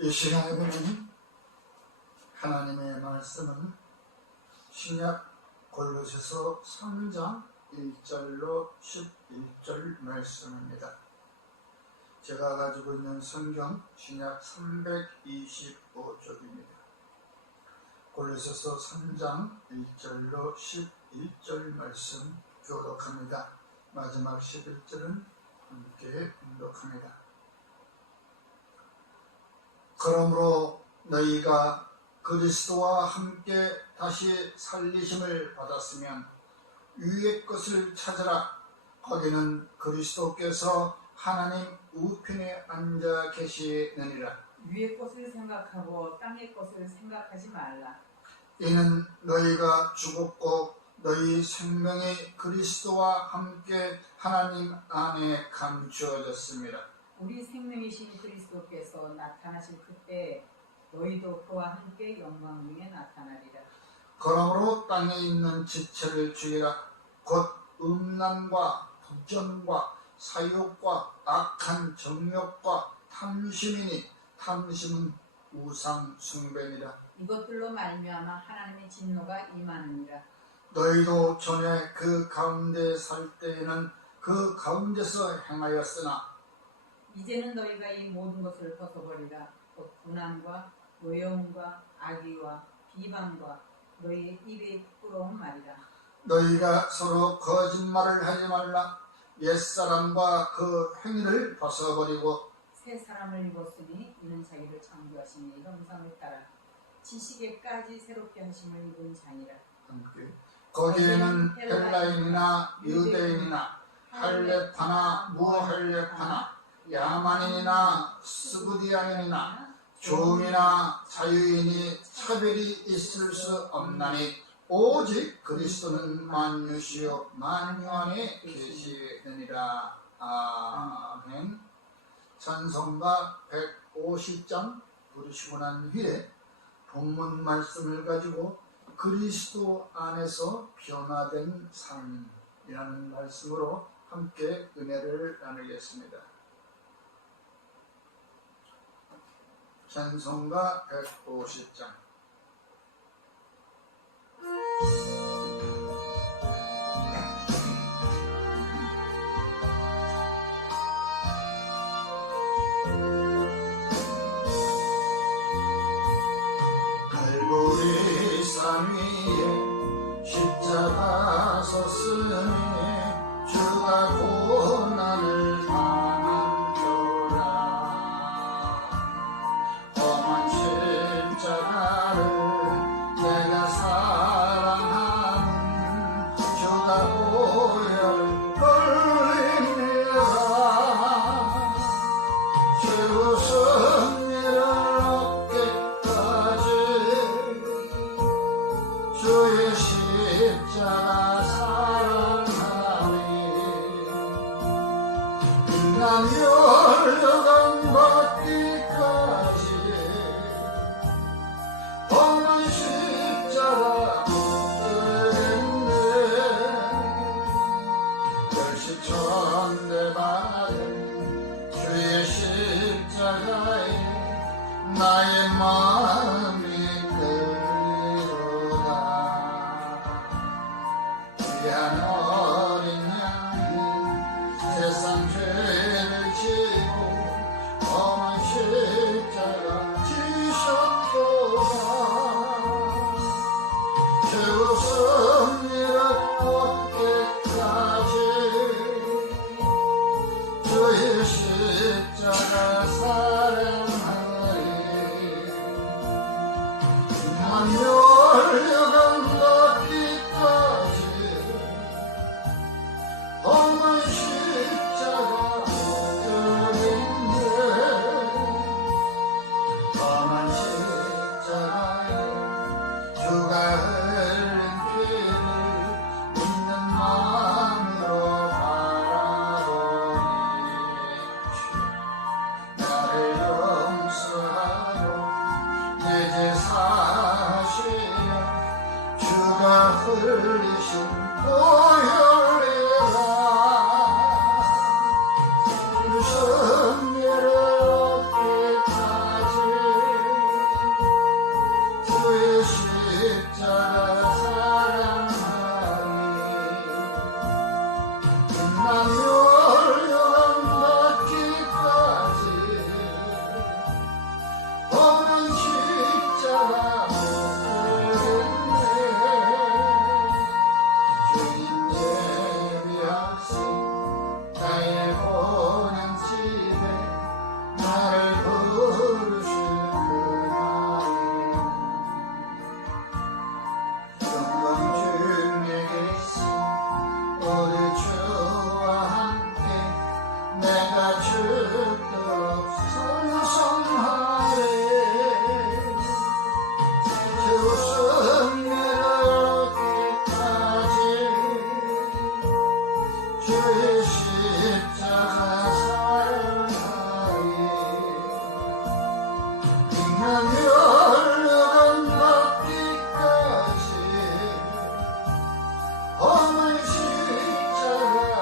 이 시간에 보면 하나님의 말씀은 신약 골로새서 3장 1절로 11절 말씀입니다. 제가 가지고 있는 성경 신약 325쪽입니다. 골로새서 3장 1절로 11절 말씀 교독합니다. 마지막 11절은 함께 봉독합니다. 그러므로 너희가 그리스도와 함께 다시 살리심을 받았으면 위의 것을 찾으라. 거기는 그리스도께서 하나님 우편에 앉아 계시느니라. 위의 것을 생각하고 땅의 것을 생각하지 말라. 이는 너희가 죽었고 너희 생명이 그리스도와 함께 하나님 안에 감추어졌습니다. 우리 생명이신 그리스도께서 나타나실 그때 너희도 그와 함께 영광 중에 나타나리라. 그러므로 땅에 있는 지체를 죽이라. 곧 음란과 부정과 사욕과 악한 정욕과 탐심이니 탐심은 우상 숭배니라. 이것들로 말미암아 하나님의 진노가 임하느니라. 너희도 전에 그 가운데 살 때에는 그 가운데서 행하였으나 이제는 너희가 이 모든 것을 벗어버리라. 곧 분함과 노여움과 악의와 비방과 너희 입의 부끄러운 말이라. 너희가 서로 거짓말을 하지 말라. 옛사람과 그 행위를 벗어버리고 새 사람을 입었으니 이는 자기를 창조하신 이의 형상을 따라 지식에까지 새롭게 하심을 입은 자니라. 함께 거기에는 헬라인이나 유대인이나 할례파나 무할례파나 야만인이나 스부디아인이나 종이나 자유인이 차별이 있을 수 없나니 오직 그리스도는 만유시요 만유 안에 계시느니라. 아멘. 찬송가 150장 부르시고 난 후에 본문 말씀을 가지고 그리스도 안에서 변화된 삶이라는 말씀으로 함께 은혜를 나누겠습니다. 찬송가 150장. 갈보리 산 위에 십자가 섰으니 주가 고난을 당한 표라. 험한 십자가를 내가 사랑하는 주가 보혈을 흘리니라. 최후 승리를 얻기까지 주의 십자가 사랑하리. 난 열려간 받기까지 험한 십자가 끌겠네. 열시천대 받은 주의 십자가에 나의 마음이 끌리로다. 귀한 어린 양이 세상 죄를 지고 주도 성성하네 주승내기까지 주의 십자가 사랑하리 인간 멸류관 받기까지 험한 십자가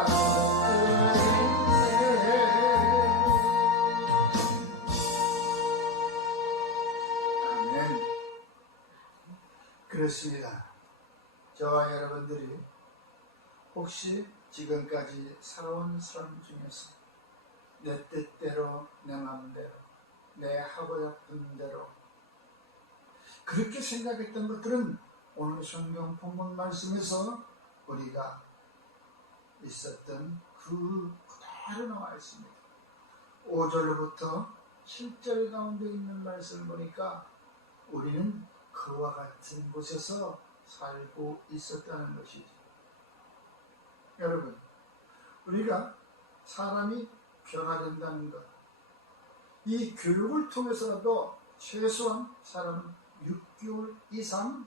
아멘. 그렇습니다. 저와 여러분들이 혹시 지금까지 살아온 삶 중에서 내 뜻대로 내 마음대로 내 하고 싶은 대로 그렇게 생각했던 것들은 오늘 성경 본문 말씀에서 우리가 있었던 그 그대로 나와 있습니다. 5절로부터 7절 가운데 있는 말씀을 보니까 우리는 그와 같은 곳에서 살고 있었다는 것이죠. 여러분, 우리가 사람이 변화된다는 것, 이 교육을 통해서라도 최소한 사람은 6개월 이상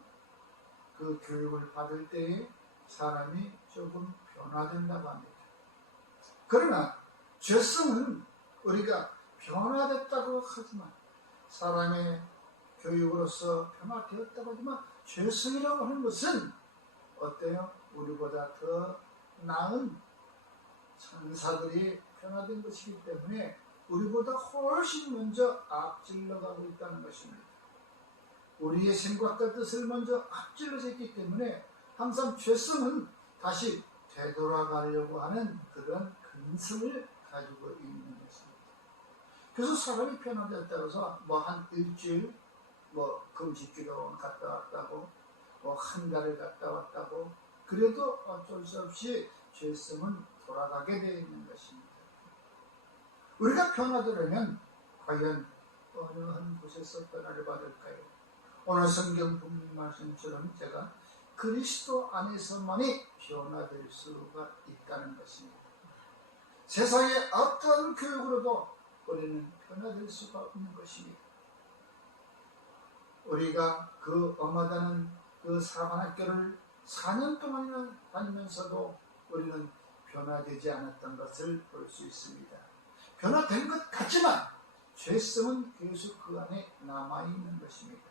그 교육을 받을 때에 사람이 조금 변화된다고 합니다. 그러나 죄성은 우리가 변화됐다고 하지만 사람의 교육으로서 변화되었다고 하지만 죄성이라고 하는 것은 어때요? 우리보다 더 나은 천사들이 변화된 것이기 때문에 우리보다 훨씬 먼저 앞질러 가고 있다는 것입니다. 우리의 생각과 뜻을 먼저 앞질러서 있기 때문에 항상 죄성은 다시 되돌아가려고 하는 그런 근성을 가지고 있는 것입니다. 그래서 사람이 변화되었다고 해서 뭐 한 일주일 뭐 금식기도 갔다 왔다고 뭐 한 달을 갔다 왔다고 그래도 어쩔 수 없이 죄성은 돌아가게 되어 있는 것입니다. 우리가 변화되려면 과연 어느 한 곳에서 변화를 받을까요? 오늘 성경 본문 말씀처럼 제가 그리스도 안에서만이 변화될 수가 있다는 것입니다. 세상의 어떤 교육으로도 우리는 변화될 수가 없는 것입니다. 우리가 그 엄하다는 그 사관학교를 4년 동안이나 다니면서도 우리는 변화되지 않았던 것을 볼 수 있습니다. 변화된 것 같지만 죄성은 계속 그 안에 남아있는 것입니다.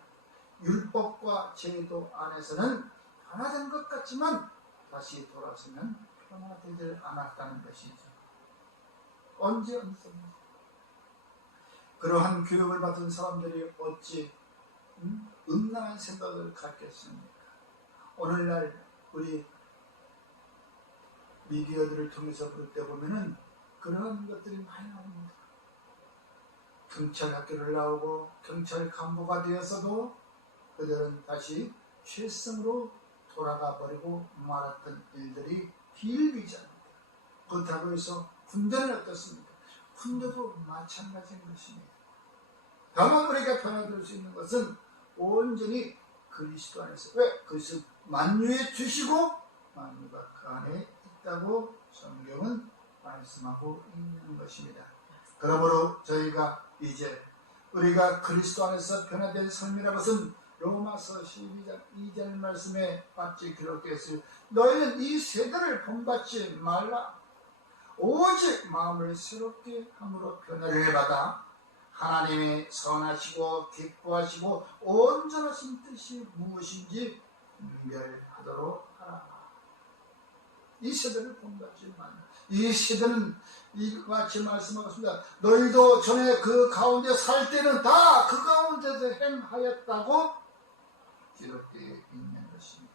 율법과 제도 안에서는 변화된 것 같지만 다시 돌아서면 변화되지 않았다는 것이죠. 언제 그러한 교육을 받은 사람들이 어찌 음란한 생각을 갖겠습니까? 오늘날 우리 미디어들을 통해서 볼 때 보면은 그런 것들이 많이 나옵니다. 경찰 학교를 나오고 경찰 간부가 되어서도 그들은 다시 죄성으로 돌아가 버리고 말았던 일들이 비일비재합니다. 그렇다고 해서 군대는 어떻습니까? 군대도 마찬가지인 것입니다. 다만 우리가 변화될 수 있는 것은 온전히 그리스도 안에서. 왜? 그것은 만유에 주시고 만유가 그 안에 있다고 성경은 말씀하고 있는 것입니다. 그러므로 저희가 이제 우리가 그리스도 안에서 변화된 삶이라는 것은 로마서 12장 2절 말씀에 같이 기록되어 있으니 너희는 이 세대를 본받지 말라. 오직 마음을 새롭게 함으로 변화를 받아 하나님의 선하시고 기뻐하시고 온전하신 뜻이 무엇인지 분별하도록 하라. 이 세대를 본받지 말라. 이 세대는 이와 같이 말씀하겠습니다. 너희도 전에 그 가운데 살 때는 다 그 가운데서 행하였다고 기록되어 있는 것입니다.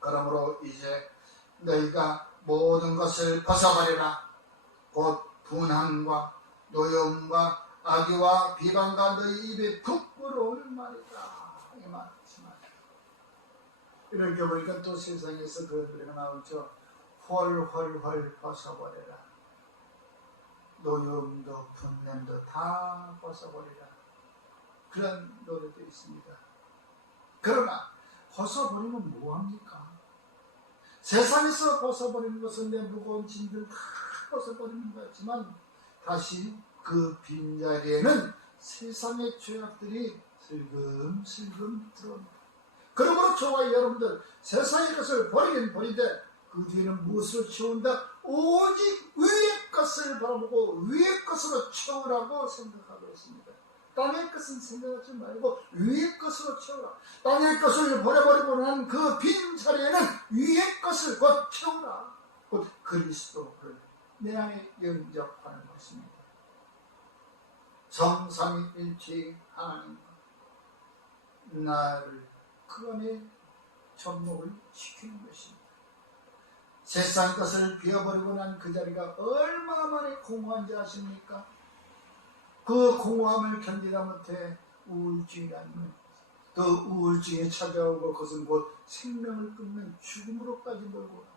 그러므로 이제 너희가 모든 것을 벗어버리라. 곧 분함과 노여움과 악의와 비방과 너희 입에 부끄러울 말이다. 이 말이지만 이렇게 보니까 또 세상에서 그런 노래가 나오죠. 헐헐헐 벗어버려라. 노여움도 분냄도 다 벗어버리라. 그런 노래도 있습니다. 그러나 벗어버리면 뭐합니까? 세상에서 벗어버리는 것은 내 무거운 짐들 다 벗어버리는 것 같지만 다시 그 빈자리에는 세상의 죄악들이 슬금슬금 들어옵니다. 그러므로 저와 여러분들 세상의 것을 버리긴 버리되 그 뒤에는 무엇을 채운다? 오직 위의 것을 바라보고 위의 것으로 채우라고 생각하고 있습니다. 땅의 것은 생각하지 말고 위의 것으로 채우라. 땅의 것을 버려버리고 난 그 빈 자리에는 위의 것을 곧 채우라. 곧 그리스도를 내 안에 영접하는 것입니다. 성삼위일체 하나님과 나를 그 안에 접목을 시키는 것입니다. 세상 것을 비워버리고 난 그 자리가 얼마나 많이 공허한지 아십니까? 그 공허함을 견디다 못해 우울증이라는 그 우울증이 찾아오고 그것은 곧 생명을 끊는 죽음으로까지 몰고 가고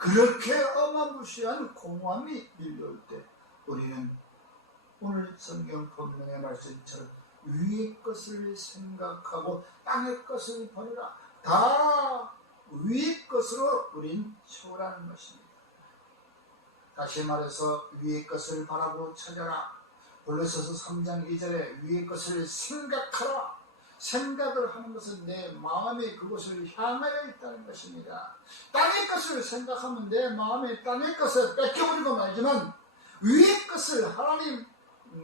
그렇게 어마무시한 공허함이 밀려올 때 우리는 오늘 성경 본문의 말씀처럼 위의 것을 생각하고 땅의 것을 버리라. 다 위의 것으로 우린 채우라는 것입니다. 다시 말해서 위의 것을 바라고 찾아라. 골로새서 3장 2절에 위의 것을 생각하라. 생각을 하는 것은 내 마음이 그것을 향하여 있다는 것입니다. 땅의 것을 생각하면 내 마음이 땅의 것을 뺏겨버리고 말지만 위의 것을 하나님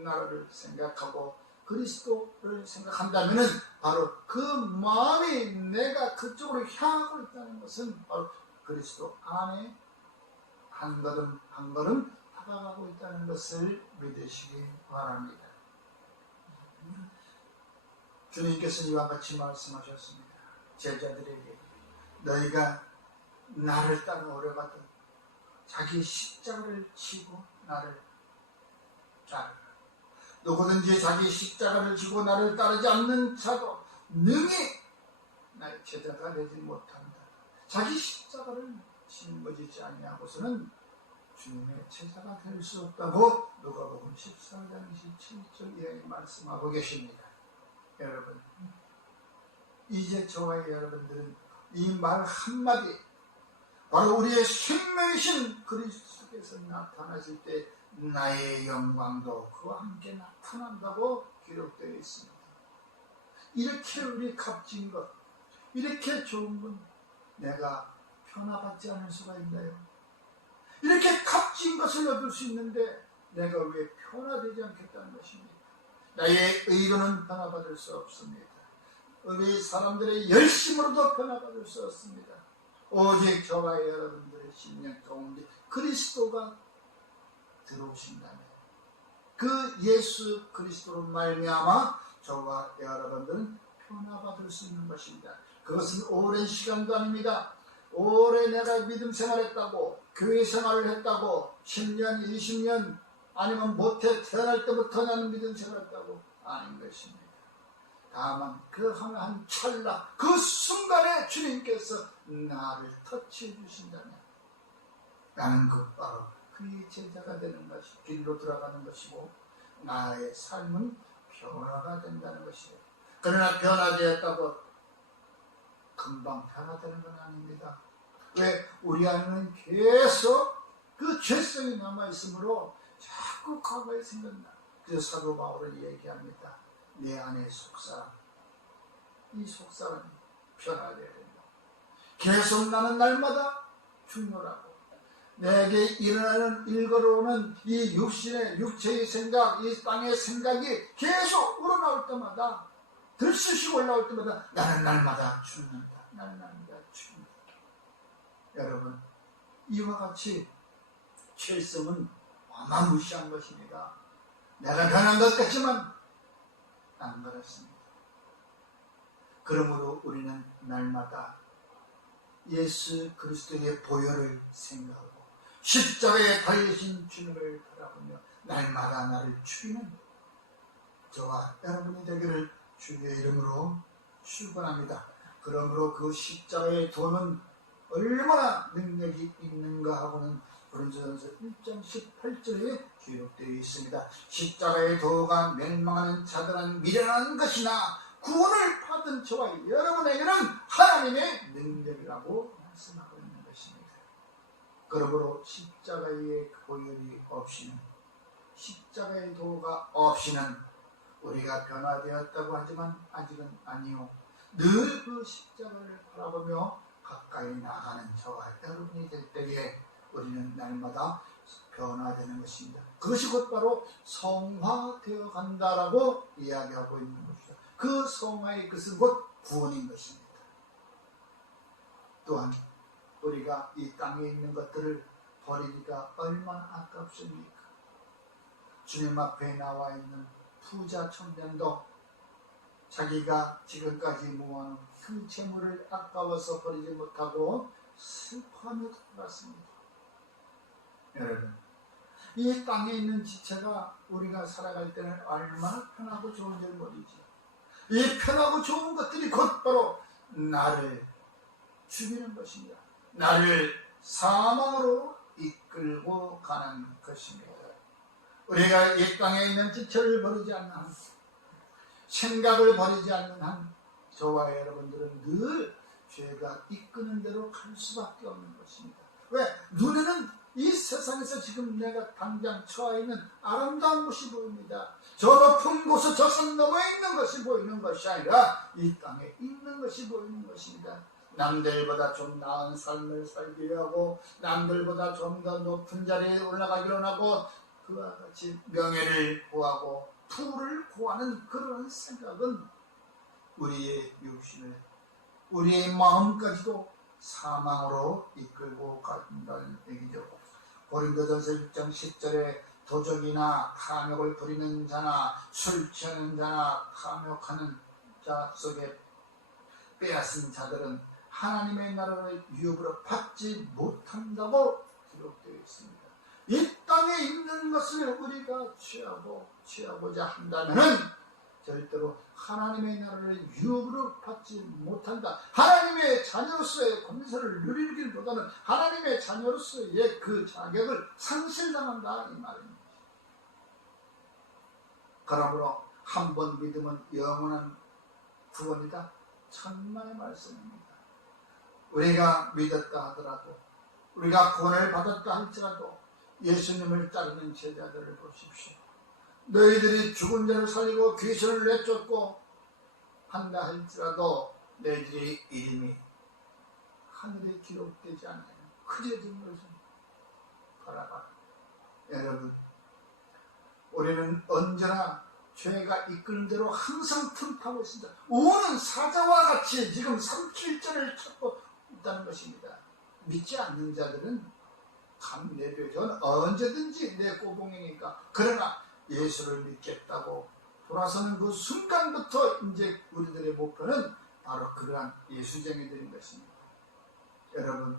나라를 생각하고 그리스도를 생각한다면 바로 그 마음이 내가 그쪽으로 향하고 있다는 것은 바로 그리스도 안에 한 걸음 한 걸음 다가가고 있다는 것을 믿으시기 바랍니다. 주님께서는 이와 같이 말씀하셨습니다. 제자들에게 너희가 나를 따라오려거든 자기 십자가를 지고 나를 따르라. 누구든지 자기 십자가를 지고 나를 따르지 않는 자도 능히 나의 제자가 되지 못한다. 자기 십자가를 짊어지지 아니하고서는 주님의 제자가 될 수 없다고 누가복음 14장 27절 이하에 말씀하고 계십니다. 여러분, 이제 저와 여러분들은 이 말 한마디 바로 우리의 생명이신 그리스도께서 나타나실 때 나의 영광도 그와 함께 나타난다고 기록되어 있습니다. 이렇게 우리 값진 것, 이렇게 좋은 건 내가 변화받지 않을 수가 있나요? 이렇게 값진 것을 얻을 수 있는데 내가 왜 변화되지 않겠다는 것입니다. 나의 의로는 변화받을 수 없습니다. 우리 사람들의 열심으로도 변화받을 수 없습니다. 오직 저와 여러분들의 심령 가운데 그리스도가 들어오신다면 그 예수 그리스도로 말미암아 저와 여러분들은 변화받을 수 있는 것입니다. 그것은 오랜 시간도 아닙니다. 오래 내가 믿음 생활했다고 교회 생활을 했다고 10년 20년 아니면 못해 태어날 때부터 나는 믿음 생활했다고 아닌 것입니다. 다만 그 한 찰나 그 순간에 주님께서 나를 터치해 주신다면 나는 곧바로 그의 제자가 되는 것이 길로 들어가는 것이고 나의 삶은 변화가 된다는 것이에요. 그러나 변화되었다고 금방 변화되는 건 아닙니다. 왜? 우리 안에는 계속 그 죄성이 남아있으므로 자꾸 과거에 생각나. 그래서 사도 바울은 얘기합니다. 내 안에 속사람, 이 속사람이 변화되어야 된다. 계속 나는 날마다 죽노라고. 내게 일어나는 일거러오는 이 육체의 생각, 이 땅의 생각이 계속 우러나올 때마다 들쑤시고 올라올 때마다 나는 날마다 죽는다. 나는 날마다 죽는다. 여러분, 이와 같이 죄성은 어마무시한 것입니다. 내가 변한 것 같지만 안 그렇습니다. 그러므로 우리는 날마다 예수 그리스도의 보혈을 생각하고 십자가에 달리신 주님을 바라보며 날마다 나를 죽이는 저와 여러분이 되기를 주의 이름으로 축원합니다. 그러므로 그 십자가의 도는 얼마나 능력이 있는가 하고는 고린도전서 1장 18절에 기록되어 있습니다. 십자가의 도가 멸망하는 자들은 미련한 것이나 구원을 받은 저와 여러분에게는 하나님의 능력이라고 말씀하고 있는 것입니다. 그러므로 십자가의 보혈이 없이는 십자가의 도가 없이는 우리가 변화되었다고 하지만 아직은 아니요. 늘 그 십자가를 바라보며 가까이 나가는 저와 여러분이 될 때에 우리는 날마다 변화되는 것입니다. 그것이 곧바로 성화되어 간다라고 이야기하고 있는 것이죠. 그 성화의 것은 곧 구원인 것입니다. 또한 우리가 이 땅에 있는 것들을 버리기가 얼마나 아깝습니까? 주님 앞에 나와 있는 부자 청년도 자기가 지금까지 모아놓은 그 재물을 아까워서 버리지 못하고 슬퍼하며 돌아갔습니다. 여러분, 이 땅에 있는 지체가 우리가 살아갈 때는 얼마나 편하고 좋은 줄 모르지. 이 편하고 좋은 것들이 곧바로 나를 죽이는 것입니다. 나를 사망으로 이끌고 가는 것입니다. 우리가 이 땅에 있는 지체를 버리지 않는 한, 생각을 버리지 않는 한, 저와 여러분들은 늘 죄가 이끄는 대로 갈 수밖에 없는 것입니다. 왜? 눈에는 이 세상에서 지금 내가 당장 처해 있는 아름다운 곳이 보입니다. 저 높은 곳에 저 산 너머에 있는 것이 보이는 것이 아니라 이 땅에 있는 것이 보이는 것입니다. 남들보다 좀 나은 삶을 살기로 하고 남들보다 좀 더 높은 자리에 올라가기로 하고 그와 같이 명예를 구하고 부를 구하는 그런 생각은 우리의 육신을, 우리의 마음까지도 사망으로 이끌고 간다는 얘기죠. 고린도전서 1장 10절에 도적이나 탐욕을 부리는 자나 술 취하는 자나 탐욕하는 자 속에 빼앗은 자들은 하나님의 나라를 유업으로 받지 못한다고 기록되어 있습니다. 이 땅에 있는 것을 우리가 취하고자 한다면 절대로 하나님의 나라를 유업으로 받지 못한다. 하나님의 자녀로서의 권세를 누리기보다는 하나님의 자녀로서의 그 자격을 상실당한다, 이 말입니다. 그러므로 한 번 믿으면 영원한 구원이다. 천만의 말씀입니다. 우리가 믿었다 하더라도, 우리가 구원을 받았다 할지라도 예수님을 따르는 제자들을 보십시오. 너희들이 죽은 자를 살리고 귀신을 내쫓고 한다 할지라도 너희들의 이름이 하늘에 기록되지 않아요. 흐려진 것은 바라봐. 여러분, 우리는 언제나 죄가 이끄는 대로 항상 틈타고 있습니다. 오는 사자와 같이 지금 37절을 찾고 있다는 것입니다. 믿지 않는 자들은 내 배전 언제든지 내 꼬봉이니까. 그러나 예수를 믿겠다고 돌아서는 그 순간부터 이제 우리들의 목표는 바로 그러한 예수쟁이들인 것입니다. 여러분,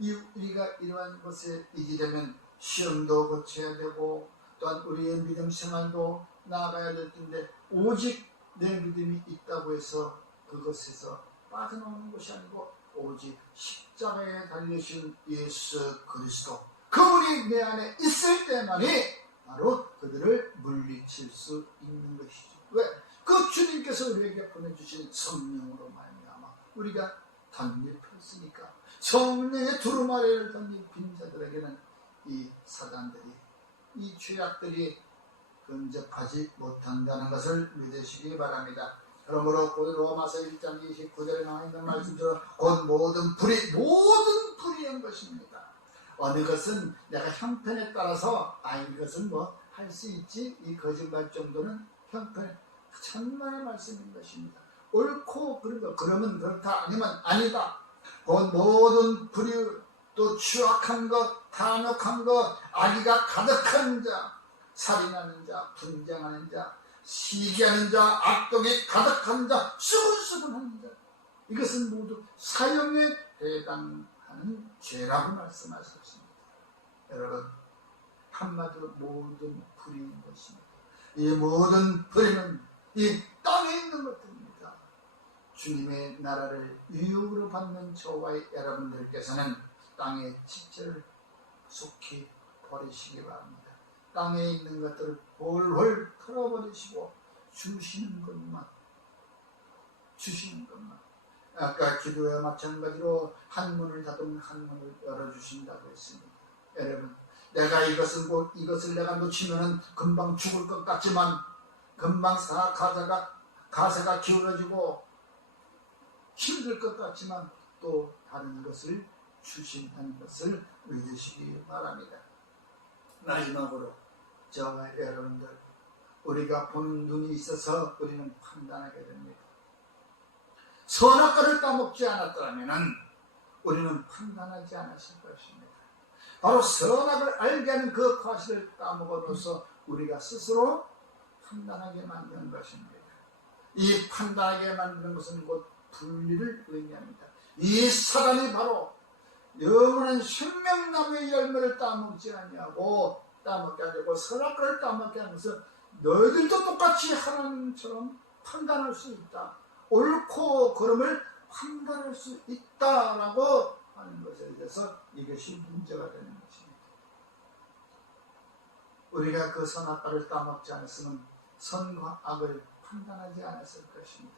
우리가 이러한 것에 이기려면 시험도 거쳐야 되고 또한 우리의 믿음 생활도 나아가야 될 텐데, 오직 내 믿음이 있다고 해서 그것에서 빠져나오는 것이 아니고 오직 십자가에 달리신 예수 그리스도, 그분이 내 안에 있을 때만이 바로 그들을 물리칠 수 있는 것이죠. 왜? 그 주님께서 우리에게 보내주신 성령으로 말미암아 우리가 덧입혔으니까. 성령의 두루마리를 덧입힌 자들에게는 이 사단들이, 이 죄악들이 근접하지 못한다는 것을 믿으시기 바랍니다. 그러므로 곧 로마서 1장 29절에 나와 있는 말씀처럼 곧 모든 불의한 것입니다. 어느 것은 내가 형편에 따라서 이것은 뭐 할 수 있지, 이 거짓말 정도는 형편에, 천만의 말씀인 것입니다. 옳고 그런 거, 그러면 그렇다, 아니면 아니다. 곧 모든 불의, 또 추악한 것, 탐욕한 것, 악의가 가득한 자, 살인하는 자, 분쟁하는 자, 시기하는 자, 악독이 가득한 자, 수근수근하는 자, 이것은 모두 사형에 해당하는 죄라고 말씀하셨습니다. 여러분, 한마디로 모든 불의인 것입니다. 이 모든 불의는 이 땅에 있는 것들입니다. 주님의 나라를 유혹으로 받는 저와 여러분들께서는 땅의 지체를 속히 버리시기 바랍니다. 땅에 있는 것들을 홀홀 털어버리시고 주시는 것만. 아까 기도와 마찬가지로 한 문을 닫으면 한 문을 열어주신다고 했습니다. 여러분, 내가 이것을 내가 놓치면은 금방 죽을 것 같지만 금방 가세가 기울어지고 힘들 것 같지만 또 다른 것을 주신다는 것을 믿으시기 바랍니다. 마지막으로 저와 여러분들, 우리가 보는 눈이 있어서 우리는 판단하게 됩니다. 선악과를 따먹지 않았더라면 우리는 판단하지 않았을 것입니다. 바로 선악을 알게 하는 그 과실을 따먹어둬서 우리가 스스로 판단하게 만드는 것입니다. 이 판단하게 만드는 것은 곧 분리를 의미합니다. 이 사단이 바로 영원한 생명나무의 열매를 따먹지 아니하고 따먹게 하고 선악과를 따먹게 하는 것은 너희들도 똑같이 하나님처럼 판단할 수 있다. 옳고 그름을 판단할 수 있다라고 하는 것에 대해서 이것이 문제가 되는 것입니다. 우리가 그 선악과를 따먹지 않았으면 선과 악을 판단하지 않았을 것입니다.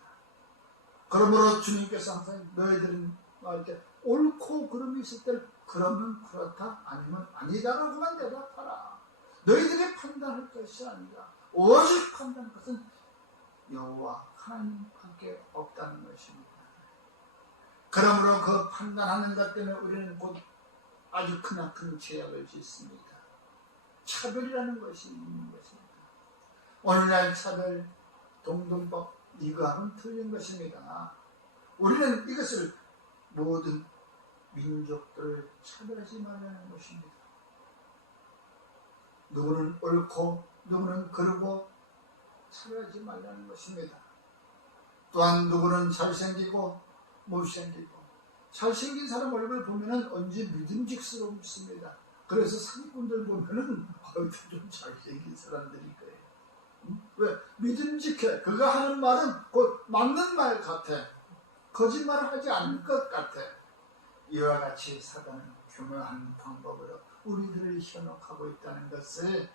그러므로 주님께서 항상 너희들은 말할 때 옳고 그름이 있을 때 그러면 그렇다 아니면 아니다라고만 대답하라. 너희들이 판단할 것이 아니라 오직 판단할 것은 여호와 하나님밖에 없다는 것입니다. 그러므로 그 판단하는 것 때문에 우리는 곧 아주 크나큰 죄악을 짓습니다. 차별이라는 것이 있는 것입니다. 오늘날 차별, 동등법, 이거하고는 틀린 것입니다. 우리는 이것을 모든 민족들을 차별하지 말라는 것입니다. 누구는 옳고 누구는 그르고 차별하지 말라는 것입니다. 또한 누구는 잘생기고 못생기고, 잘생긴 사람 얼굴 보면은 언제 믿음직스럽습니다. 그래서 사기꾼들 보면은 좀 잘생긴 사람들일 거예요. 왜? 믿음직해. 그가 하는 말은 곧 맞는 말 같아. 거짓말을 하지 않을 것 같아. 이와 같이 사단은 교묘한 방법으로 우리들을 현혹하고 있다는 것을,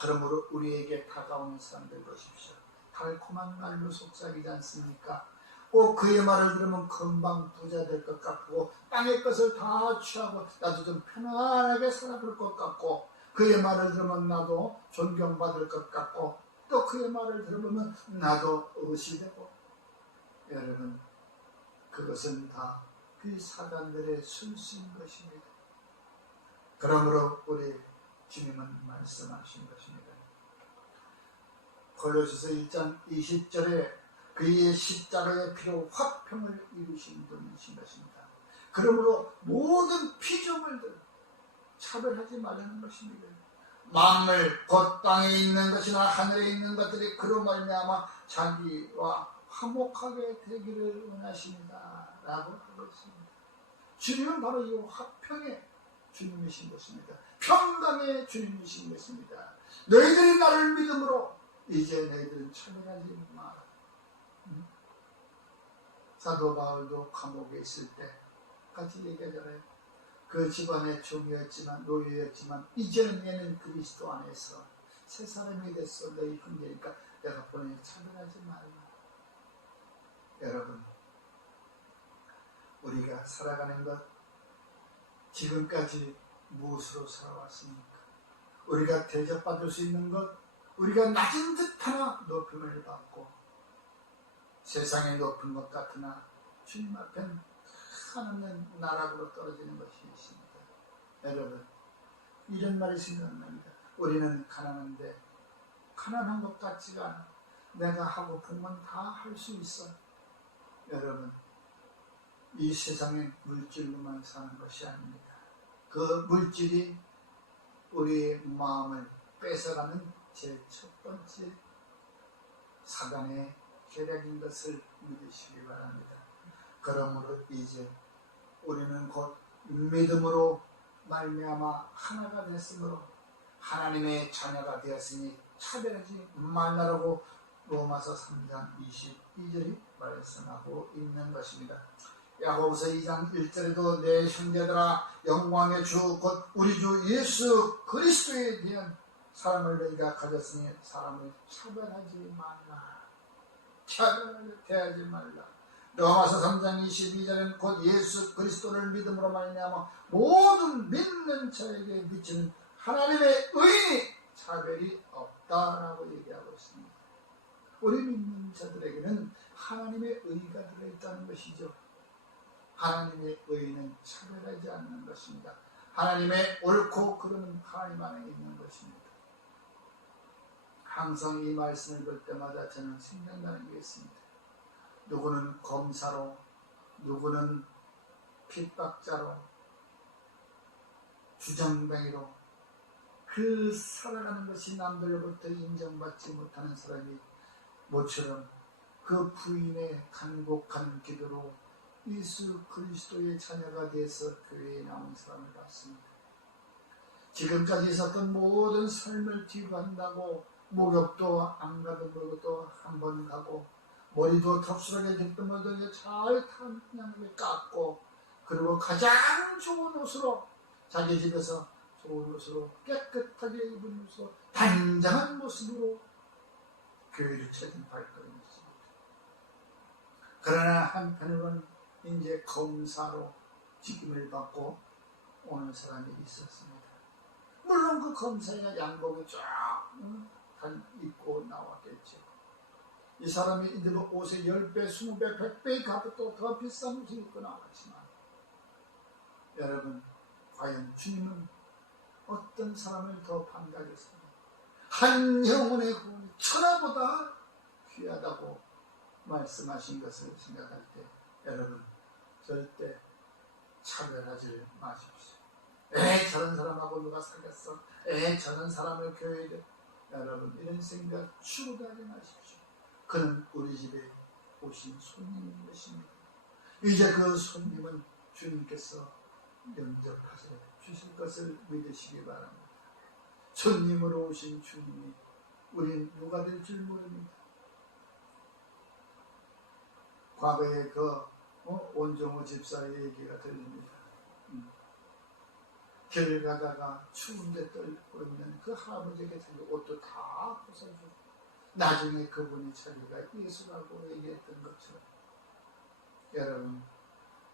그러므로 우리에게 다가오는 사람들 보십시오. 달콤한 말로 속삭이지 않습니까? 꼭 그의 말을 들으면 금방 부자 될 것 같고, 땅의 것을 다 취하고 나도 좀 편안하게 살아볼 것 같고, 그의 말을 들으면 나도 존경받을 것 같고, 또 그의 말을 들으면 나도 어시 되고. 여러분, 그것은 다 그 사단들의 순수인 것입니다. 그러므로 우리 주님은 말씀하신 것입니다. 골로새서 1장 20절에 그의 십자가의 피로 화평을 이루신 분이신 것입니다. 그러므로 모든 피조물들 차별하지 말라는 것입니다. 만물 곧 땅에 있는 것이나 하늘에 있는 것들이 그로 말미암아 자기와 화목하게 되기를 원하십니다 라고 하고 있습니다. 주님은 바로 이 화평의 주님이신 것입니다. 평강의 주님이신 것입니다. 너희들이 나를 믿음으로 이제 너희들은 차별하지 마라. 사도 바울도 감옥에 있을 때 같이 얘기하잖아요. 그 집안의 종이었지만, 노예였지만 이제는 얘는 그리스도 안에서 새 사람이 됐어. 너희 형제니까 내가 보내 차별하지 말라. 여러분, 우리가 살아가는 것, 지금까지 무엇으로 살아왔습니까? 우리가 대접받을 수 있는 것, 우리가 낮은 듯 하나 높임을 받고 세상에 높은 것 같으나 주님 앞엔 하나님 나락으로 떨어지는 것이 있습니다. 여러분, 이런 말이 생각납니다. 우리는 가난한데 가난한 것 같지가 않아. 내가 하고픈 건 다 할 수 있어. 여러분, 이 세상에 물질로만 사는 것이 아닙니다. 그 물질이 우리의 마음을 뺏어가는 제 첫 번째 사단의 계략인 것을 믿으시기 바랍니다. 그러므로 이제 우리는 곧 믿음으로 말미암아 하나가 됐으므로 하나님의 자녀가 되었으니 차별하지 말라라고 로마서 3장 22절이 말씀하고 있는 것입니다. 야고보서 2장 1절에도 내 형제들아 영광의 주 곧 우리 주 예수 그리스도에 대한 사랑을 너희가 가졌으니 사람을 차별하지 말라. 차별을 대하지 말라. 로마서 3장 22절은 곧 예수 그리스도를 믿음으로 말미암아 모든 믿는 자에게 미치는 하나님의 의인이 차별이 없다라고 얘기하고 있습니다. 우리 믿는 자들에게는 하나님의 의가 들어있다는 것이죠. 하나님의 의는 차별하지 않는 것입니다. 하나님의 옳고 그름은 하나님 안에 있는 것입니다. 항상 이 말씀을 볼 때마다 저는 생각나는 게 있습니다. 누구는 검사로, 누구는 핍박자로, 주정뱅이로 그 살아가는 것이 남들로부터 인정받지 못하는 사람이 모처럼 그 부인의 간곡한 기도로 예수 그리스도의 자녀가 돼서 교회에 나온 사람을 봤습니다. 지금까지 있었던 모든 삶을 뒤로 한다고 목욕도 안 가던 목욕도 한 번 가고 머리도 덥수하게 됐던 머리도 잘 그냥 깎고 그리고 가장 좋은 옷으로 자기 집에서 좋은 옷으로 깨끗하게 입은 옷으로 단장한 모습으로 교회를 찾은 발걸음이었습니다. 그러나 한편으로는 이제 검사로 직임을 받고 오는 사람이 있었습니다. 물론 그 검사의 양복이 쫙 입고 나왔겠죠. 이 사람이 이제 뭐 옷에 10배, 20배, 100배 값도 더 비싼 옷을 입고 나왔지만 여러분 과연 주님은 어떤 사람을 더 반가겠습니까? 한 영혼의 구원이 천하보다 귀하다고 말씀하신 것을 생각할 때 여러분 절대 차별하지 마십시오. 저런 사람하고 누가 사귀었어? 저런 사람을 교회에 여러분 이런 생각 추구도 하지 마십시오. 그는 우리 집에 오신 손님인 것입니다. 이제 그 손님은 주님께서 영접하셔 주실 것을 믿으시기 바랍니다. 손님으로 오신 주님이 우린 누가 될 줄 모릅니다. 과거에 그 원종호 집사의 얘기가 들립니다. 길을 가다가 추운데 떨고 있는 그 할아버지에게 자기 옷도 다 벗어주고 나중에 그분이 자기가 예수라고 얘기했던 것처럼 여러분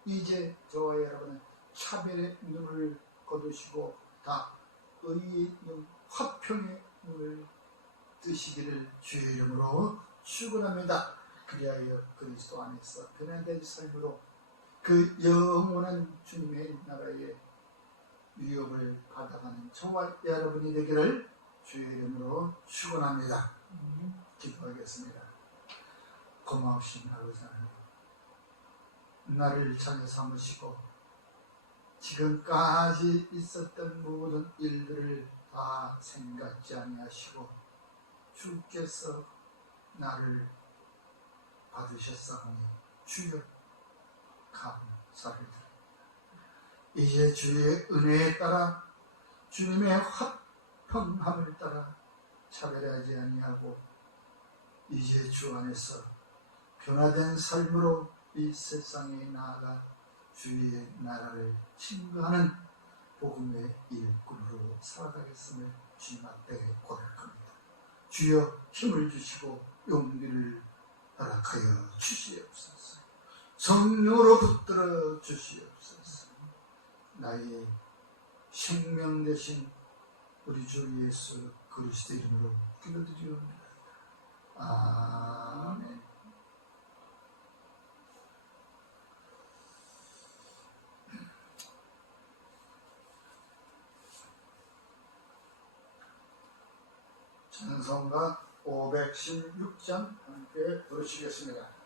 이제 저와 여러분은 차별의 눈을 거두시고 다 의의 눈, 화평의 눈을 뜨시기를 주의 이름으로 축원합니다. 그리하여 그리스도 안에서 변화된 삶으로 그 영원한 주님의 나라의 유업을 받아가는 저와 여러분이 되기를 주의 이름으로 축원합니다. 기도하겠습니다. 고마우신 아버지 하나님, 나를 자녀 삼으시고 지금까지 있었던 모든 일들을 다 생각지 아니하시고 주께서 나를 받으셨사오니 주여 감사를 드립니다. 이제 주의 은혜에 따라 주님의 화평함을 따라 차별하지 아니하고 이제 주 안에서 변화된 삶으로 이 세상에 나아가 주의 나라를 증거하는 복음의 일꾼으로 살아가겠음을 주님 앞에 고백합니다. 주여 힘을 주시고 용기를 허락하여 주시옵소서. 성령으로 붙들어 주시옵소서. 나의 생명 되신 우리 주 예수 그리스도 이름으로 기도드리옵니다. 아멘. 찬송가 516장 함께 부르시겠습니다.